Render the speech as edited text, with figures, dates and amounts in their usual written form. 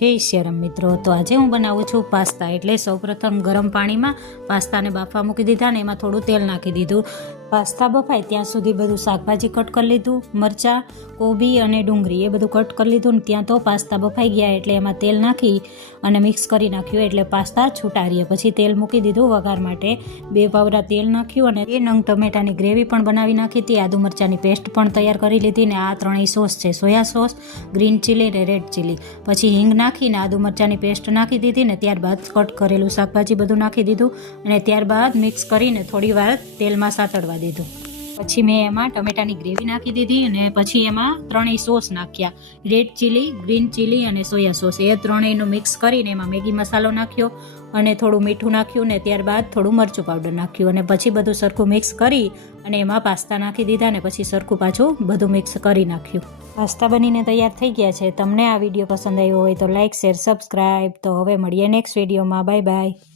જય શ્યારામ મિત્રો, તો આજે હું બનાવું છું પાસ્તા। એટલે સૌપ્રથમ ગરમ પાણીમાં પાસ્તાને બાફવા મૂકી દીધા ને એમાં થોડું તેલ નાખી દીધું। પાસ્તા બફાય ત્યાં સુધી બધું શાકભાજી કટ કરી લીધું, મરચાં, કોબી અને ડુંગળી એ બધું કટ કરી લીધું ને ત્યાં તો પાસ્તા બફાઈ ગયા એટલે એમાં તેલ નાખી અને મિક્સ કરી નાખ્યું એટલે પાસ્તા છૂટા રહ્યા। પછી તેલ મૂકી દીધું વઘાર માટે, 2 પાવડા તેલ નાખ્યું અને 2 નંગ ટમેટાની ગ્રેવી પણ બનાવી નાખી હતી, આદુ મરચાંની પેસ્ટ પણ તૈયાર કરી લીધી ને આ 3 સોસ છે, સોયા સોસ, ગ્રીન ચીલી ને રેડ ચીલી। પછી હિંગ નાખીને આદુ મરચાંની પેસ્ટ નાખી દીધી ને ત્યારબાદ કટ કરેલું શાકભાજી બધું નાખી દીધું અને ત્યારબાદ મિક્સ કરીને થોડી વાર તેલમાં સાતળવા દીધું। પછી મેં એમાં ટમેટાની ગ્રેવી નાખી દીધી અને પછી એમાં 3 સોસ નાખ્યા, રેડ ચીલી, ગ્રીન ચીલી અને સોયા સોસ, એ 3નું મિક્સ કરીને એમાં મેગી મસાલો નાખ્યો અને થોડું મીઠું નાખ્યું ને ત્યારબાદ થોડું મરચું પાવડર નાખ્યું અને પછી બધું સરખું મિક્સ કરી અને એમાં પાસ્તા નાખી દીધા ને પછી સરખું પાછું બધું મિક્સ કરી નાખ્યું। પાસ્તા બનીને તૈયાર થઈ ગયા છે। તમને આ વિડીયો પસંદ આવ્યો હોય તો લાઇક, શેર, સબસ્ક્રાઈબ। તો હવે મળીએ નેક્સ્ટ વિડીયોમાં, બાય બાય।